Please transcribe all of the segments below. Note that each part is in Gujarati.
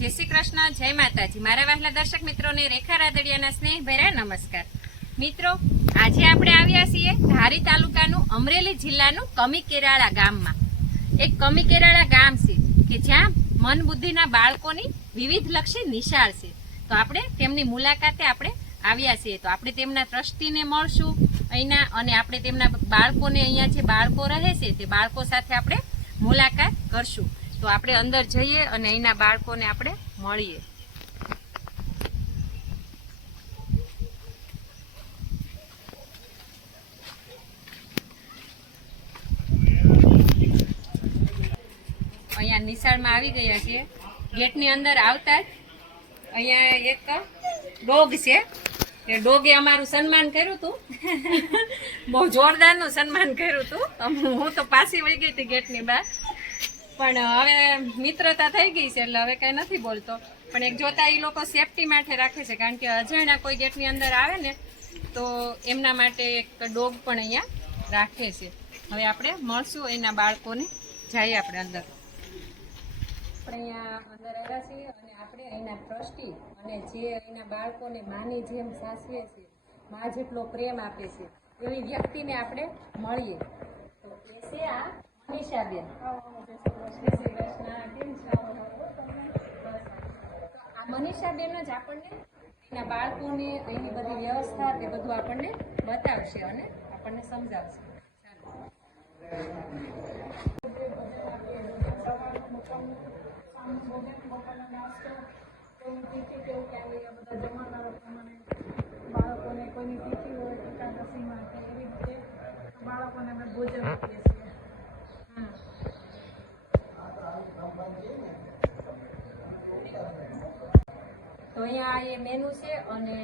जय श्री कृष्ण, जय माताजी। मारा वहाला दर्शक मित्रों ने रेखा रादड़ियाना स्नेह भर्या नमस्कार। मित्रों, आज आपणे आव्या छीए धारी तालुकानुं अमरेली जिल्लानुं कमीकेराळा गाममां। एक कमीकेराळा गाम छे के ज्यां मन बुद्धिना बाळकोनी विविधलक्षी निशाळ छे। तो आपणे तेमनी मुलाकाते आपणे आव्या छीए। तो आपणे तेमना ट्रस्टीने मळशुं अहींना अने आपणे तेमना बाळकोने अहींया जे बाळको रहे छे ते बाळको साथे आपणे मुलाकात करशुं। तो આપણે અંદર જઈએ અને અહીંના બાળકોને આપણે મળીએ। અહીંયા નિશાળમાં આવી ગયા છીએ। ગેટની અંદર આવતા જ અહીંયા એક ડોગ છે। એ ડોગે અમારું સન્માન કર્યું હતું। બહુ જોરદારનું સન્માન કર્યું હતું। હું તો પાછી વહી ગઈ હતી ગેટની બહાર, પણ હવે મિત્રતા થઈ ગઈ છે એટલે હવે કઈ નથી બોલતો। પણ એક જોતા એ લોકો સેફટી માટે રાખે છે, કારણ કે અજાણ્યા કોઈ ગેટની અંદર આવે ને તો એમના માટે એક ડોગ પણ અહીંયા રાખે છે। હવે આપણે મળશું એના બાળકોને, જઈએ આપણે અંદર। આપણે અહીંયા અંદર આવ્યા છીએ અને આપણે અહીંના ટ્રસ્ટી અને જે અહીંના બાળકોને માની જેમ સાચવે છે, મા જેટલો પ્રેમ આપે છે એવી વ્યક્તિને આપણે મળીએ। તો એ છે આ મનીષાબેન। આ મનીષાબેન જ આપણને એના બાળકોને અહીંની બધી વ્યવસ્થા તે બધું આપણને બતાવશે અને આપણને સમજાવશે। બાળકોને કોઈની તિથિ હોય એકાદશીમાં કે એવી રીતે બાળકોને અમે ભોજન આપીએ છીએ। તો અહીંયા એ મેનુ છે અને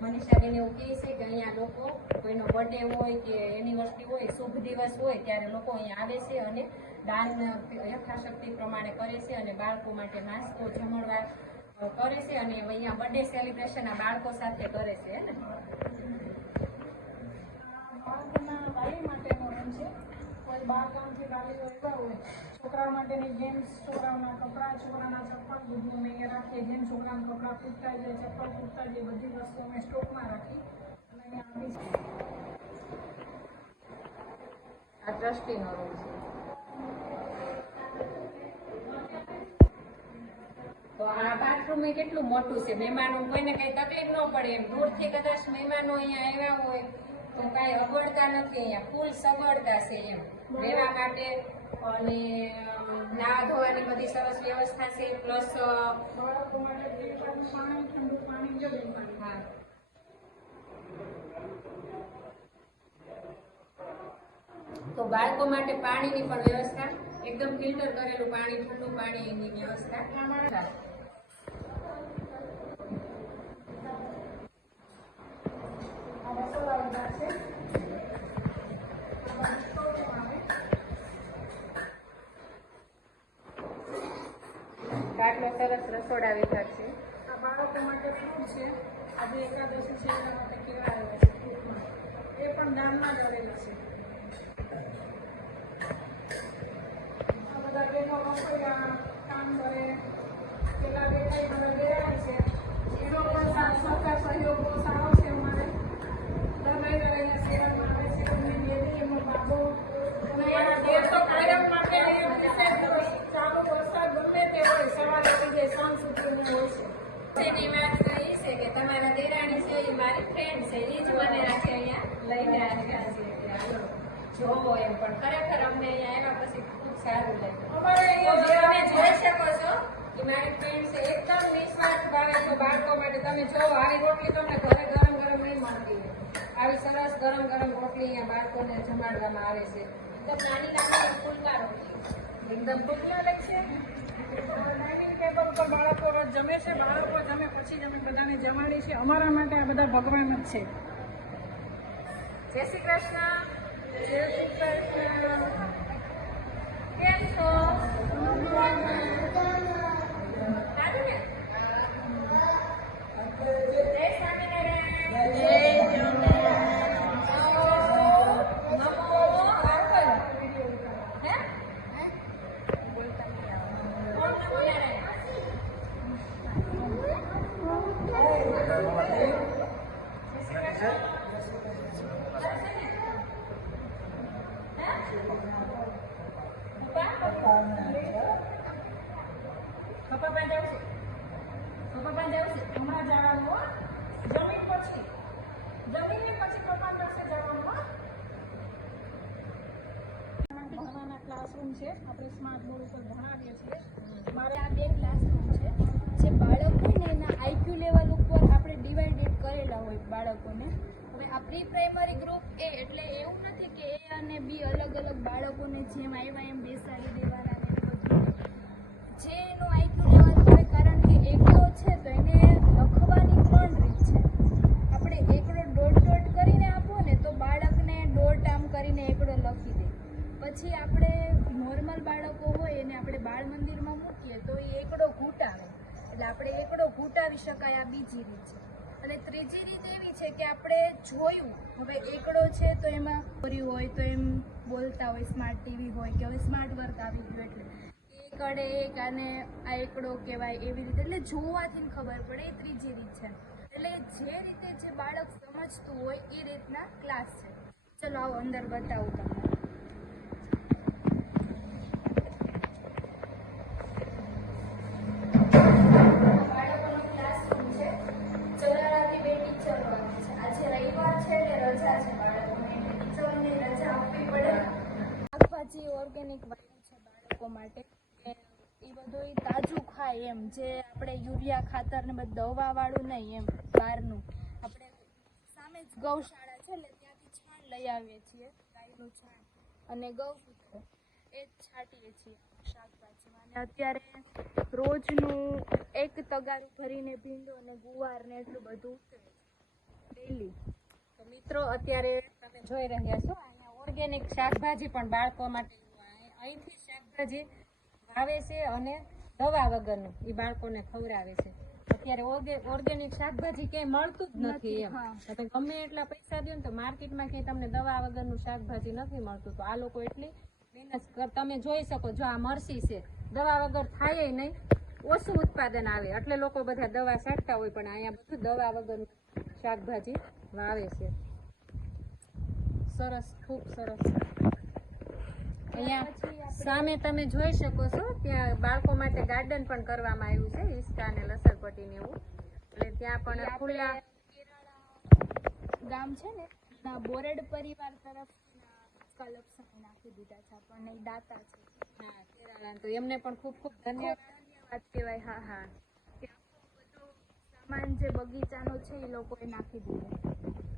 મનીષાબેન એવું કહે છે કે અહીંયા લોકો કોઈનો બર્થડે હોય કે એનિવર્સરી હોય, શુભ દિવસ હોય ત્યારે લોકો અહીંયા આવે છે અને દાન યથાશક્તિ પ્રમાણે કરે છે અને બાળકો માટે નાસ્તો જમણવાર કરે છે અને અહીંયા બર્થડે સેલિબ્રેશન આ બાળકો સાથે કરે છે ને। બાળકોના વાલી માટેનો રૂમ છે। કોઈ બાળકામથી વાલીઓ એવા હોય, છોકરાઓ માટેની ગેમ્સ, છોકરાઓના કપડાં, છોકરાના ચપ્પલ બધું અમે અહીંયા રાખીએ। જેમ છોકરાના કપડાં તૂટતા જાય, ચપ્પલ તૂટતા જાય, બધી વસ્તુ અમે સ્ટોકમાં રાખી અને અહીંયા આપી છે। આ ટ્રસ્ટીનો રૂમ છે। તો આ બાથરૂમ એ કેટલું મોટું છે, મહેમાનો કોઈને કઈ તકલીફ ન પડે એમ। દૂરથી કદાચ મહેમાનો અહીંયા આવ્યા હોય તો કઈ અગવડતા નથી, અહીંયા ફૂલ સગવડતા છે એમ રહેવા માટે અને નાહવા ધોવાની બધી સરસ વ્યવસ્થા છે। પ્લસ બાળકો માટે પીવાનું પાણી, ઠંડુ પાણી, ગરમ પાણી। હા, તો બાળકો માટે પાણીની પણ વ્યવસ્થા, એકદમ ફિલ્ટર કરેલું પાણી, ઠંડુ પાણીની વ્યવસ્થા। આટલો સરસ રસોડા વિભાગ છે। આ બાળકો માટે ફ્રૂટ છે। આજે એકાદશી છે એના માટે કેળા આવ્યા છે ફ્રૂટમાં, એ પણ દાનમાં જ આવેલા છે। આ બધા બહેનો રસોઈયા કામ કરે, પેલા દેખાઈ બધા ગયા છે। એનો પણ સાથ સહકાર સહયોગ બહુ સારો છે અમારે। દર મહિને અહીંયા સેવામાં આવે છે, એમની બેબી, એમનો બાબો અને મારા દેર તો કાયમ માટે ચાલુ વરસાદ ગમે તે હોય, સવારે થઈ જાય સાંજ સુધીનું હોય છે। એની વાત તો એ છે કે તમારા દેરાણી છે એ મારી ફ્રેન્ડ છે, એ જ મને રાખે અહીંયા લઈને આવ્યા છે એટલે હાલો જોવો એમ। પણ ખરેખર અમને અહીંયા આવ્યા પછી ખૂબ સારું લાગ્યું। અમારે અહીંયા તમે જોઈ શકો છો કે મારી ફ્રેન્ડ છે, એકદમ નિસ્વાર્થ ભાવે તો બાળકો માટે તમે જો આવી રોટલી તમને ઘરે ગરમ ગરમ નહીં મળતી હોય, આવી સરસ ગરમ ગરમ રોટલી અહીંયા બાળકોને જમાડવામાં આવે છે। એકદમ નાની નાની ફૂલકા રોટલી, એકદમ ભૂખ્યા રહે છે। ડાઇનિંગ ટેબલ પર બાળકો રોજ જમે છે, બાળકો જમે પછી જ અમે બધાને જમાડી છે। અમારા માટે આ બધા ભગવાન જ છે। જય શ્રી કૃષ્ણ। જય શ્રી કૃષ્ણ। કેમ છો? સારું ને? જય સ્વામિનારાયણ। જય હમણાં જવાનું હો. જમીન પછી પપ્પા પાસે જવાનું હો. ભણવાના ક્લાસરૂમ છે, આપણે સ્માર્ટ બોર્ડ ઉપર ભણાવીએ છીએ. મારે આ બે ક્લાસરૂમ છે. જે બાળક હોય ને એના આઈક્યુ લેવલ ઉપર આપણે ડિવાઇડેડ કરેલા હોય બાળકોને. હવે આ પ્રી પ્રાઇમરી ગ્રુપ એ એટલે એવું નથી કે એ અને બી અલગ અલગ બાળકોને જેમ આવ્યા એમ બેસાડી દેવાના ને બધું. જે એનું આઈક્યુ લેવલ હોય, કારણ કે એકડો છે તો એને લખવાની 3 રીત છે. આપણે એકડો ડોટ કરીને આપો ને તો બાળકને ડોટ આમ કરીને એકડો લખી દે. પછી આપણે નોર્મલ બાળકો હોય એને આપણે બાળ મંદિરમાં મૂકીએ તો એ એકડો ઘૂંટાવે, એટલે આપણે એકડો ઘૂંટાવી શકાય. આ બીજી રીત છે. અને ત્રીજી રીત એવી છે કે આપણે જોયું, હવે એકડો છે તો એમાં પૂરી હોય તો એમ બોલતા હોય, સ્માર્ટ ટીવી હોય કે હવે સ્માર્ટ વર્ક આવી ગયું એટલે એકડે એક અને આ એકડો કહેવાય એવી રીતે. એટલે જોવાથી ખબર પડે, એ ત્રીજી રીત છે. એટલે જે રીતે જે બાળક સમજતું હોય એ રીતના ક્લાસ છે. ચલો આવો અંદર બતાવું તમને. શાકભાજી ઓર્ગેનિક વાવ્યું છે બાળકો માટે, કે એ બધું તાજું ખાય એમ, જે આપણે યુરિયા ખાતર ને બધું દવાવાળું નહીં એમ બહારનું. આપણે સામે જ ગૌશાળા છે એટલે ત્યાંથી છાણ લઈ આવીએ છીએ, ગાયનું છાણ અને ગૌમૂત્ર એ જ છાંટીએ છીએ શાકભાજીમાં. અને અત્યારે રોજનું 1 તગારું ભરીને ભીંડો અને ગુવાર ને એટલું બધું ઉતરે ડેલી. તો મિત્રો અત્યારે તમે જોઈ રહ્યા છો અહીંયા ઓર્ગેનિક શાકભાજી પણ બાળકો માટે અહીંથી શાકભાજી વાવે છે અને દવા વગરનું એ બાળકોને ખવડાવે છે. અત્યારે ઓર્ગેનિક શાકભાજી ક્યાંય મળતું જ નથી એમ. તમે ગમે એટલા પૈસા દો ને તો માર્કેટમાં ક્યાંય તમને દવા વગરનું શાકભાજી નથી મળતું. તો આ લોકો એટલી મહેનત તમે જોઈ શકો છો. આ મરસી છે, દવા વગર થાય નહીં, ઓછું ઉત્પાદન આવે એટલે લોકો બધા દવા છાંટતા હોય, પણ અહીંયા બધું દવા વગરનું શાકભાજી વાવે છે. સરસ, ખૂબ સરસ. અહીંયા સામે તમે જોઈ શકો છો ત્યાં બાળકો માટે ગાર્ડન પણ કરવામાં આવ્યું છે, હિંચકા અને લસણપટ્ટી ને એવું. એટલે ત્યાં પણ ખુલ્લા ગામ છે ને ના બોરડ પરિવાર તરફથી લપસણી નાખી દીધા છે આપણને, દાતા છે. હા, કેરાલા. તો એમને પણ ખૂબ ખૂબ ધન્યવાદ કહેવાય. હા હા, કે આખો બધો સામાન જે બગીચાનો છે એ લોકોએ નાખી દીધો.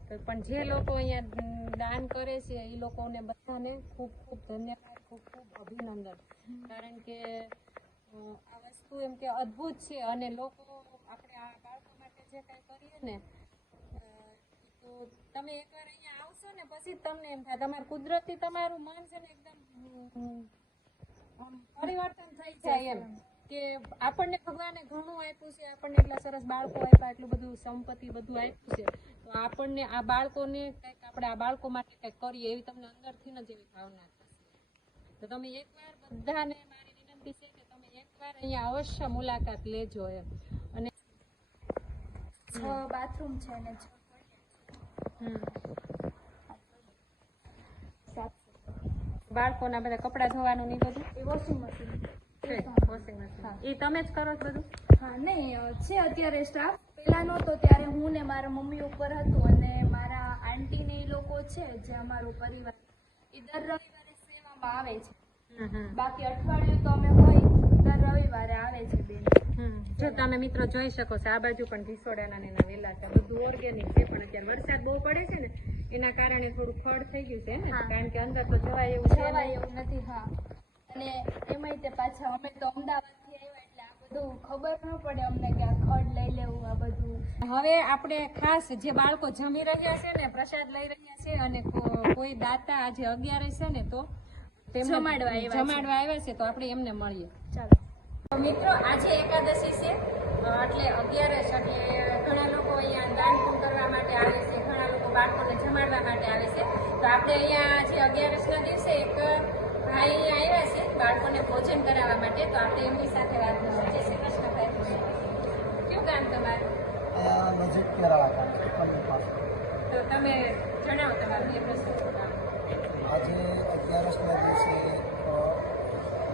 તો પણ જે લોકો અહીંયા દાન કરે છે એ લોકોને બધાને ખૂબ ખૂબ ધન્યવાદ, ખૂબ ખૂબ અભિનંદન. કારણ કે આ વસ્તુ એમ કે અદ્ભુત છે અને લોકો આપણે આ બાળકો માટે જે કાંઈ કરીએ ને તો તમે એકવાર અહીંયા આવશો ને પછી તમને એમ થાય તમારું કુદરતી તમારું મન છે ને એકદમ પરિવર્તન થઈ જાય એમ. કે આપણને ભગવાને ઘણું આપ્યું છે, આપણને એટલા સરસ બાળકો આપ્યા, એટલું બધું સંપત્તિ બધું આપ્યું છે, તો આપણને આ બાળકોને કંઈક આપણે આ બાળકો માટે કંઈક કરીએ એવી તમને અંદરથી જ એવી ભાવના થશે. તો તમે એકવાર બધાને મારી વિનંતી છે કે તમે એકવાર અહીંયા અવશ્ય મુલાકાત લેજો એમ. અને 6 બાથરૂમ છે ને 6 બાળકોના બધા કપડાં ધોવાનું નહીં બધું એ વોશિંગ મશીન. એ તમે જ કરો છો બધું? હા, નહીં છે અત્યારે સ્ટાફ. પહેલા નહોતો ત્યારે હું ને મારા મમ્મી ઉપર હતું, અને મારા આંટી ને એ લોકો છે જે અમારો પરિવાર, એ દર રવિવારે સેવામાં આવે છે. બાકી અઠવાડિયું તો અમે હોય દર રવિવારે આવે છે બેન. જો તમે મિત્રો જોઈ શકો છો આ બાજુ પણ ઘીસોડાના ને એના વેલા છે, બધું ઓર્ગેનિક છે. પણ અત્યારે વરસાદ બહુ પડે છે ને એના કારણે થોડું ફળ થઈ ગયું છે ને, કારણ કે અંદર તો જવાય એવું નથી. હા, અને એમાંય તે પાછા અમે તો અમદાવાદથી આવ્યા એટલે આ બધું ખબર ન પડે અમને કે આ ખડ લઈ લેવું આ બધું. હવે આપણે ખાસ જે બાળકો જમી રહ્યા છે ને, પ્રસાદ લઈ રહ્યા છે, અને કોઈ દાતા આજે 11 છે ને તો જમાડવા આવ્યા છે, તો આપણે એમને મળીએ. ચાલો. તો મિત્રો આજે એકાદશી છે એટલે 11 એટલે ઘણા લોકો અહીંયા દાન પૂન કરવા માટે આવે છે, ઘણા લોકો બાળકોને જમાડવા માટે આવે છે. તો આપણે અહીંયા જે 11ના દિવસે એક ભાઈ અહીંયા આવ્યા છે બાળકોને ભોજન કરાવવા માટે, તો આપણે એમની સાથે વાત કરીએ. જય શ્રી કૃષ્ણ ભાઈ. કયું ગામ તમારું? અહીંયા નજીક કેરાળા ગામ કમી પાસે. તો તમે જણાવો તમારું બે પ્રસંગ. આજે 11ના દિવસે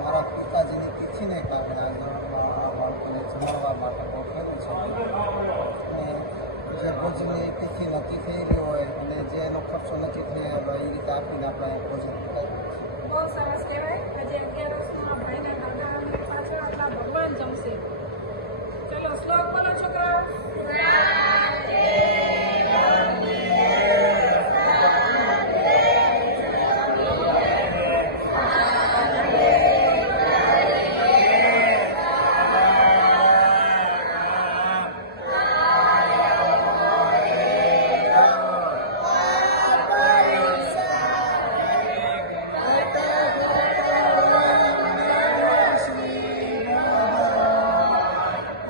મારા પિતાજીની તિથિને કારણે આજે આ બાળકોને જમાડવા માટે ગોઠવેલું છે. અને જે ભોજનની તિથિ નક્કી થયેલી હોય અને જે એનો ખર્ચો નથી થયો હોય એ રીતે આપીને આપણે ભોજન કરાવીએ છીએ. બહુ સરસ કહેવાય. આજે 11ના ભાઈના દાદા અને પાછળ આપણા ભગવાન જમશે. ચલો શ્લોક બોલો છોકરાઓ.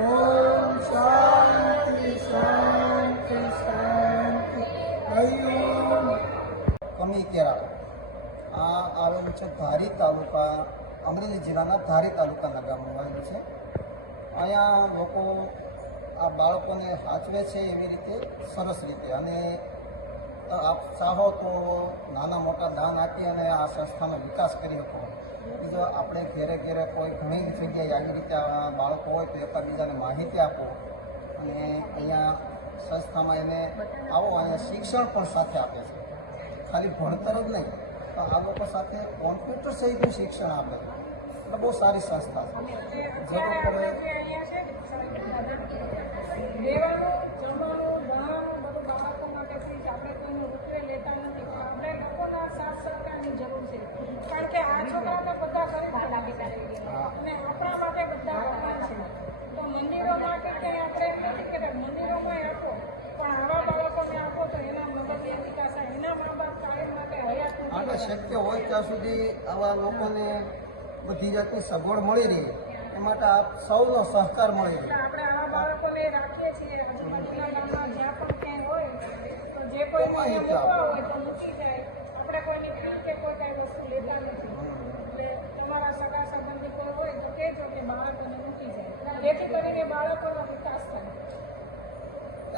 ઓમ શાંતિ શાંતિ શાંતિ. કમી કેરાળા આ આવેલું છે ધારી તાલુકા, અમરેલી જિલ્લાના ધારી તાલુકાના ગામમાં આવેલું છે. અહીંયા લોકો આ બાળકોને સાચવે છે એવી રીતે સરસ રીતે. અને આપ ચાહો તો નાના મોટા દાન આપી અને આ સંસ્થાનો વિકાસ કરી શકો. બીજો આપણે ઘેરે ઘેરે કોઈ ઘણી જગ્યાએ આવી રીતે આ બાળકો હોય તો એકબીજાને માહિતી આપો. અને અહીંયા સંસ્થામાં એને આવો, અહીંયા શિક્ષણ પણ સાથે આપે છે. ખાલી ભણતર જ નહીં, તો આ લોકો સાથે કોમ્પ્યુટર સહિતનું શિક્ષણ આપે. એટલે બહુ સારી સંસ્થા છે. અત્યારે આપણે જે અહીંયા છે લેવાનું જમવાનું ભણવાનું બધું બાળકો માટે ફ્રી. આપણે કોઈનું રૂપિયા લેતા નથી. આપણે લોકોના સાથ સહકારની જરૂર છે. કારણ કે આ છોકરા તો બધા ગરીબ ઘરના છે અને આપણા માટે બધા ભગવાન છે. તો મંદિરોમાં કે ક્યાંય આપણે એમ નથી કહેતા મંદિરોમાં આપો, પણ આવા બાળકોને આપો તો એના મગજની વિકાસ થાય. એના મા બાપ કાયમ માટે હયાત આપણે નથી. શક્ય હોય ત્યાં સુધી આવા લોકોને બધી જાતની સગવડ મળી રહે એ માટે આપ સૌનો સહકાર મળી રહે. એટલે આપણે આવા બાળકોને રાખીએ છીએ. આજુબાજુના ગામમાં જ્યાં પણ ક્યાંય હોય તો જે કોઈ મૂકવા હોય તો મૂકી જાય. આપણે કોઈની ફી કે કોઈ કાંઈ વસ્તુ લેતા નથી. એટલે તમારા સગા સંબંધી કોઈ હોય તો કહેજો કે બાળકોને મૂકી જાય, જેથી કરીને બાળકોનો વિકાસ થાય.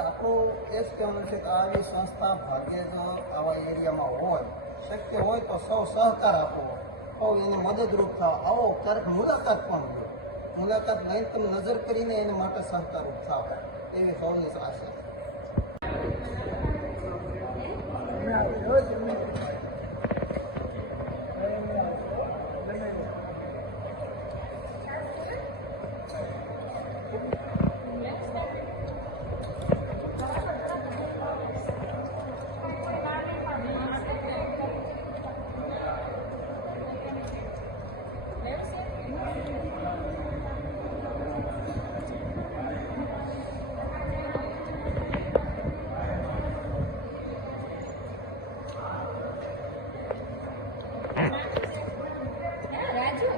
આપણું એ જ કહેવાનું છે કે આવી સંસ્થા ભાગ્યે જ આવા એરિયામાં હોય. શક્ય હોય તો સૌ સહકાર આપો, સૌ એને મદદરૂપ થાવ. આવો ક્યારેક મુલાકાત પણ લો. મુલાકાત લઈને તમે નજર કરીને એને માટે સહકારરૂપ થાવ એવી સૌની આશા. રાજુ,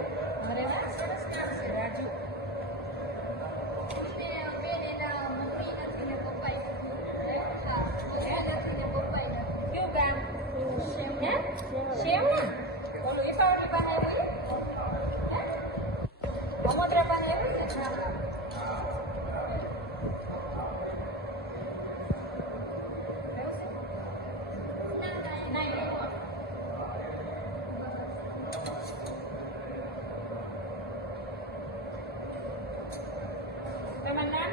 અરે વાહ, સરસ નામ છે રાજુ. બેન એના મમ્મી નથી ને પપ્પાય નથી. હા, મમ્મી નથી ને પપ્પાય નથી. કયું ગામ? હે? શેવણા? ઓલું ઈપાવલી પાસે આવ્યું? હે? અમોદરા પાસે આવ્યું ને? તમારું નામ?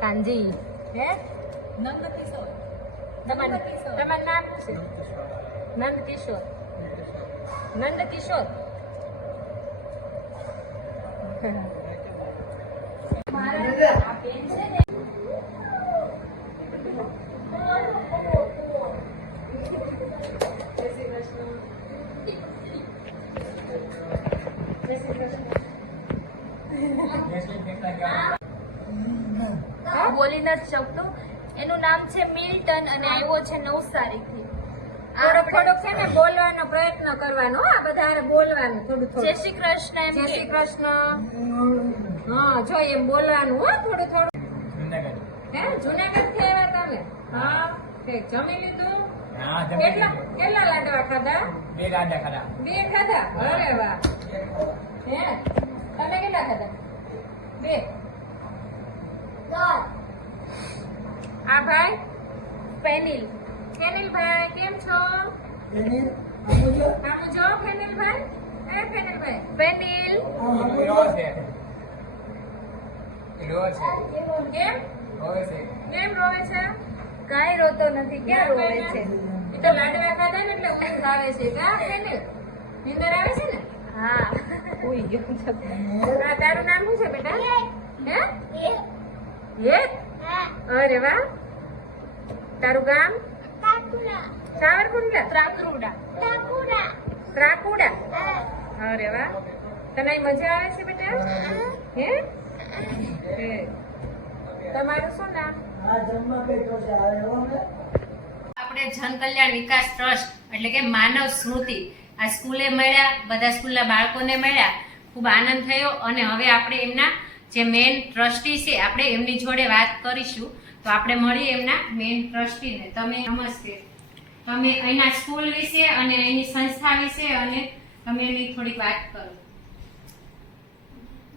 કાનજી. હે? નંદકિશોર. તમારું નામ શું છે? નંદકિશોર. નંદકિશોર. મારા આ બેન છે ને બોલી નથી શકતો. એનું નામ છે મિલ્ટન અને આવ્યો છે નવસારીથી. થોડુંક છે ને બોલવાનો પ્રયત્ન કરવાનો. આ બધા બોલવાનું થોડું જય થોડું. શ્રી કૃષ્ણ એમ જય કે. શ્રી કૃષ્ણ. હા, જો એમ બોલવાનું. હો થોડું થોડું. હે, જુનાગઢ થી આવ્યા તમે? હા. ઠીક. જમી લીધું? કેટલા લાડવા ખાધા? 2 ગાંડા ખરા. 2 ખાધા? અરે વાહ. હે, તમે કેટલા ખાધા? 2. આ ભાઈ પેનિલ. ફેનિલભાઈ કેમ છો? એની સમજો આમ જો ફેનિલભાઈ. એ ફેનિલભાઈ પેનિલ. કેમ કેમ રોવે છે? કાંઈ રોતો નથી, ક્યાં રોવે છે? એ તો લાડવા ખાધા ને એટલે ઊંઘ આવે છે. કા ફેનિલ? નીંદર આવે છે ને? હા, કોઈ ગયું છે. આ તારું નામ શું છે બેટા? હે? હેત? અરે વાહ. તારું ગામ? સાવરકુંડલા? ત્રાકરુડા. ત્રાકુડા? અરે વાહ. તને અહીં મજા આવે છે બેટા? હે? હે. તમારું શું નામ? આ જમવા બેઠો છે આવે હવે આપણે જન કલ્યાણ વિકાસ ટ્રસ્ટ એટલે કે માનવ સ્મૃતિ આ સ્કૂલે મળ્યા, બધા સ્કૂલના બાળકોને મળ્યા, ખૂબ આનંદ થયો. અને હવે આપણે એમના જે મેઇન ટ્રસ્ટી છે આપણે એમની જોડે વાત કરીશું. તો આપણે મળીએ એમના મેઇન ટ્રસ્ટીને. તમે નમસ્તે. તમે અહીંના સ્કૂલ વિશે અને અહીંની સંસ્થા વિશે અને તમે એની થોડીક વાત કરો.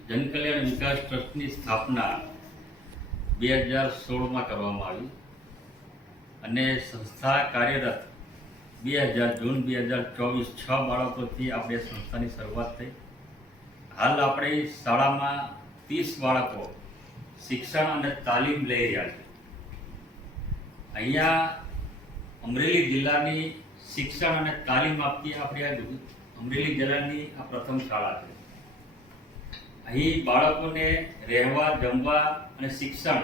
જનકલ્યાણ વિકાસ ટ્રસ્ટની સ્થાપના 2016માં કરવામાં આવી અને સંસ્થા કાર્યરત જૂન 2024 6 બાળકોથી આપણે સંસ્થાની શરૂઆત થઈ. હાલ આપણે શાળામાં 30 બાળકો શિક્ષણ અને તાલીમ લઈ રહ્યા છે. અહીંયા અમરેલી જિલ્લાની શિક્ષણ અને તાલીમ આપતી આપણી અમરેલી જિલ્લાની આ પ્રથમ શાળા છે. અહીં બાળકોને રહેવા, જમવા અને શિક્ષણ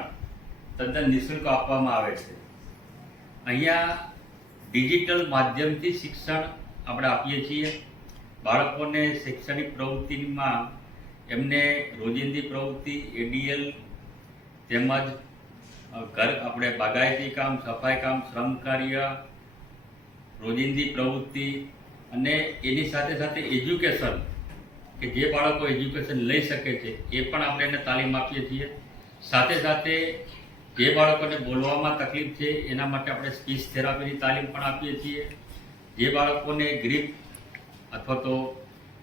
તદ્દન નિઃશુલ્ક આપવામાં આવે છે. અહીંયા ડિજિટલ માધ્યમથી શિક્ષણ આપણે આપીએ છીએ. બાળકોને શૈક્ષણિક પ્રવૃત્તિમાં એમને રોજિંદી પ્રવૃત્તિ, એડીએલ તેમજ ઘર આપણે બાગાયતી કામ, સફાઈ કામ, શ્રમ કાર્ય, રોજિંદી પ્રવૃત્તિ અને એની સાથે સાથે એજ્યુકેશન કે જે બાળકો એજ્યુકેશન લઈ શકે છે એ પણ આપણે એને તાલીમ આપીએ છીએ. સાથે સાથે જે બાળકોને બોલવામાં તકલીફ છે એના માટે આપણે સ્પીચ થેરાપીની તાલીમ પણ આપીએ છીએ. જે બાળકોને ગ્રીપ અથવા તો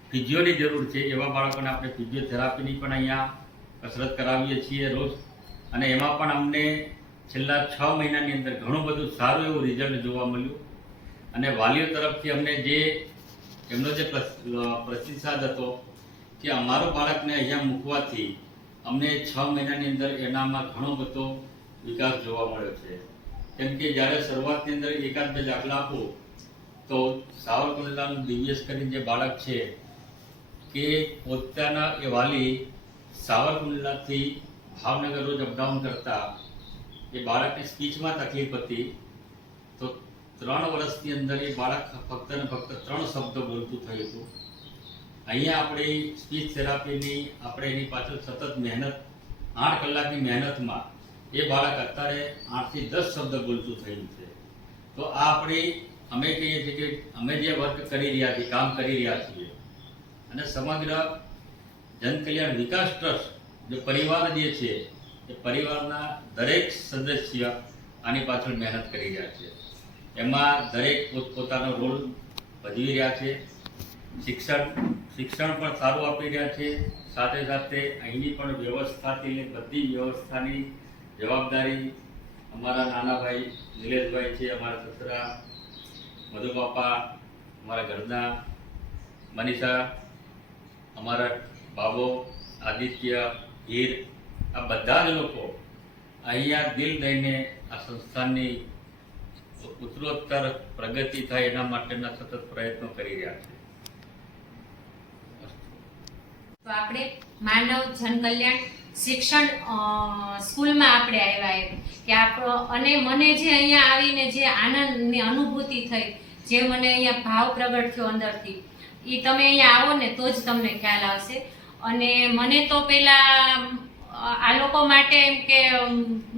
ફિઝિયોની જરૂર છે એવા બાળકોને આપણે ફિઝિયોથેરાપીની પણ અહીંયા કસરત કરાવીએ છીએ રોજ. અને એમાં પણ અમને છેલ્લા 6 મહિનાની અંદર ઘણું બધું સારું એવું રિઝલ્ટ જોવા મળ્યું. અને વાલીઓ તરફથી અમને જે એમનો જે પ્રતિસાદ હતો કે અમારો બાળકને અહીંયા મૂકવાથી અમને 6 મહિનાની અંદર એનામાં ઘણો બધો વિકાસ જોવા મળ્યો છે. કેમ કે જ્યારે શરૂઆતની અંદર એકાદ બે દાખલા આપું તો સાવરકુંડલાનું દિવ્યેશ કરીને જે બાળક છે કે પોતાના એ વાલી સાવરકુંડલાથી ભાવનગર રોજ અપડાઉન કરતા એ બાળકને સ્પીચમાં તકલીફ હતી. તો 3 વર્ષની અંદર એ બાળક ફક્ત ને ફક્ત 3 શબ્દો બોલતું થયું હતું. અહીંયા આપણી સ્પીચ થેરાપીની આપણે એની પાછળ સતત મહેનત 8 કલાકની મહેનતમાં એ બાળક અત્યારે 8 થી 10 શબ્દ બોલતું થયું છે. તો આ આપણી અમે કહીએ છીએ કે અમે જે વર્ક કરી રહ્યા છીએ, કામ કરી રહ્યા છીએ અને સમગ્ર જનકલ્યાણ વિકાસ ટ્રસ્ટ જે પરિવાર જે છે એ પરિવારના દરેક સદસ્ય આની પાછળ મહેનત કરી રહ્યા છે. એમાં દરેક પોતપોતાનો રોલ ભજવી રહ્યા છે. શિક્ષણ પણ સારું આપી રહ્યા છે. સાથે સાથે અહીંની પણ વ્યવસ્થાથી બધી વ્યવસ્થાની જવાબદારી અમારા નાના ભાઈ નિલેશભાઈ છે, અમારા સસરા મધુબાપા, અમારા ઘરના મનીષા, અમારા બાબો આદિત્ય, હીર, આ બધા જ લોકો અહીંયા દિલ દઈને આ સંસ્થાની ઉત્તરોત્તર પ્રગતિ થાય એના માટેના સતત પ્રયત્નો કરી રહ્યા છે. તો આપણે માનવ જન કલ્યાણ શિક્ષણ સ્કૂલમાં આપણે આવ્યા એમ કે અને મને જે અહીંયા આવીને જે આનંદની અનુભૂતિ થઈ, જે મને અહીંયા ભાવ પ્રગટ થયો અંદરથી, એ તમે અહીંયા આવો ને તો જ તમને ખ્યાલ આવશે. અને મને તો પહેલાં આ લોકો માટે એમ કે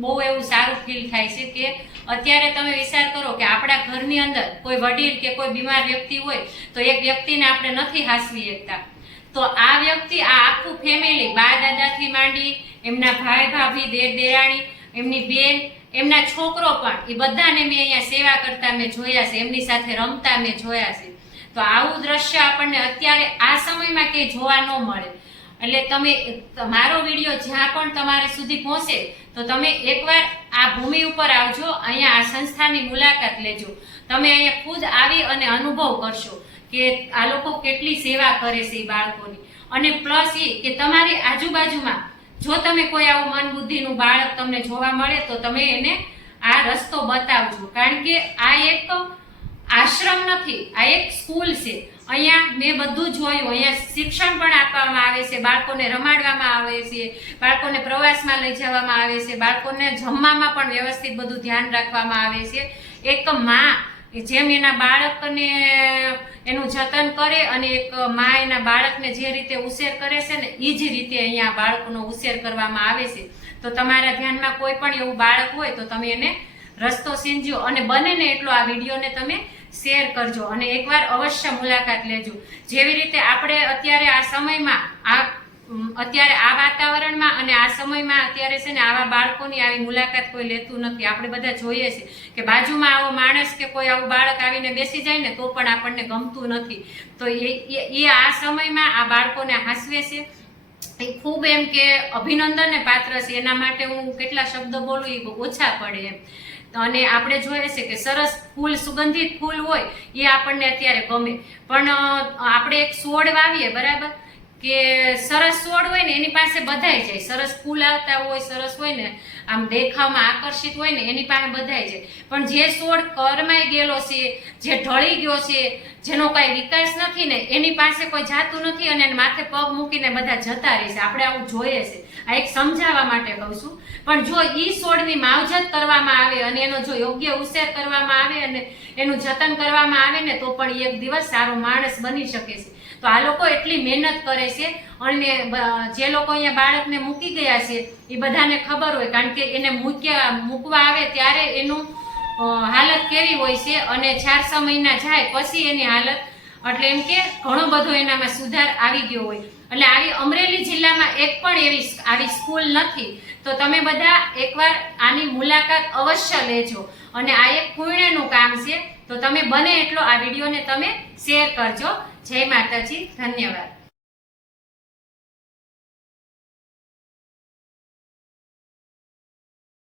બહુ એવું સારું ફીલ થાય છે કે અત્યારે તમે વિચાર કરો કે આપણા ઘરની અંદર કોઈ વડીલ કે કોઈ બીમાર વ્યક્તિ હોય તો એક વ્યક્તિને આપણે નથી હાંસવી શકતા. તો આ વ્યક્તિ આ આખું ફેમિલી બા દાદાથી માંડી એમના ભાઈ ભાભી, દેર દેરાણી, એમની બેન, એમના છોકરો પણ, એ બધાને મેં અહીંયા સેવા કરતા મેં જોયા છે, એમની સાથે રમતા મેં જોયા છે. તો આવું દ્રશ્ય આપણને અત્યારે આ સમયમાં ક્યાંય જોવા ન મળે. એટલે તમે મારો વિડીયો જ્યાં પણ તમારે સુધી પહોંચે તો તમે એકવાર આ ભૂમિ ઉપર આવજો, અહીંયા આ સંસ્થાની મુલાકાત લેજો. તમે અહીંયા ખુદ આવી અને અનુભવ કરશો કે આ લોકો કેટલી સેવા કરે છે એ બાળકોની. અને પ્લસ એ કે તમારી આજુબાજુમાં જો તમે કોઈ આવું મન બુદ્ધિનું બાળક તમને જોવા મળે તો તમે એને આ રસ્તો બતાવજો. કારણ કે આ એક આશ્રમ નથી, આ એક સ્કૂલ છે. અહીંયા મેં બધું જોયું, અહીંયા શિક્ષણ પણ આપવામાં આવે છે, બાળકોને રમાડવામાં આવે છે, બાળકોને પ્રવાસમાં લઈ જવામાં આવે છે, બાળકોને જમવામાં પણ વ્યવસ્થિત બધું ધ્યાન રાખવામાં આવે છે. એક માં જેમ એના બાળકને એનું જતન કરે અને એક માં એના બાળકને જે રીતે ઉછેર કરે છે ને એ જ રીતે અહીંયા બાળકનો ઉછેર કરવામાં આવે છે. તો તમારા ધ્યાનમાં કોઈ પણ એવું બાળક હોય તો તમે એને રસ્તો સીંચજો અને બને ને એટલો આ વિડીયોને તમે શેર કરજો અને એકવાર અવશ્ય મુલાકાત લેજો. જેવી રીતે આપણે અત્યારે આ સમયમાં અત્યારે આ વાતાવરણમાં અને આ સમયમાં અત્યારે છે ને આવા બાળકોની આવી મુલાકાત કોઈ લેતું નથી. આપણે બધા જોઈએ છે કે બાજુમાં આવો માણસ કે કોઈ આવું બાળક આવીને બેસી જાય ને તો પણ આપણને ગમતું નથી. તો એ આ સમયમાં આ બાળકોને હાંસવે છે એ ખૂબ એમ કે અભિનંદનને પાત્ર છે. એના માટે હું કેટલા શબ્દ બોલું એ ઓછા પડે એમ. અને આપણે જોઈએ છે કે સરસ ફૂલ, સુગંધિત ફૂલ હોય એ આપણને અત્યારે ગમે, પણ આપણે એક છોડ વાવીએ બરાબર કે સરસ છોડ હોય ને એની પાસે બધાય જાય, સરસ ફૂલ આવતા હોય, સરસ હોય ને આમ દેખાવમાં આકર્ષિત હોય ને એની પાસે બધાય જાય. પણ જે છોડ કરમાઈ ગયેલો છે, જે ઢળી ગયો છે, જેનો કાંઈ વિકાસ નથી ને એની પાસે કોઈ જાતું નથી અને માથે પગ મૂકીને બધા જતા રહેશે. આપણે આવું જોઈએ છે. આ એક સમજાવવા માટે કહું છું. પણ જો ઈ છોડની માવજત કરવામાં આવે અને એનો જો યોગ્ય ઉછેર કરવામાં આવે અને એનું જતન કરવામાં આવે ને તો પણ એક દિવસ સારો માણસ બની શકે છે. તો આ લોકો એટલી મહેનત કરે છે અને જે લોકો અહીંયા બાળકને મૂકી ગયા છે એ બધાને ખબર હોય, કારણ કે એને મૂકવા આવે ત્યારે એનું હાલત કેવી હોય છે અને 4-6 મહિના જાય પછી એની હાલત, એટલે એમ કે ઘણો બધો એનામાં સુધાર આવી ગયો હોય. એટલે આવી અમરેલી જિલ્લામાં એક પણ એવી આવી સ્કૂલ નથી. તો તમે બધા એકવાર આની મુલાકાત અવશ્ય લેજો અને આ એક પુણ્યનું કામ છે. તો તમે બને એટલો આ વિડીયોને તમે શેર કરજો. જય માતાજી, ધન્યવાદ.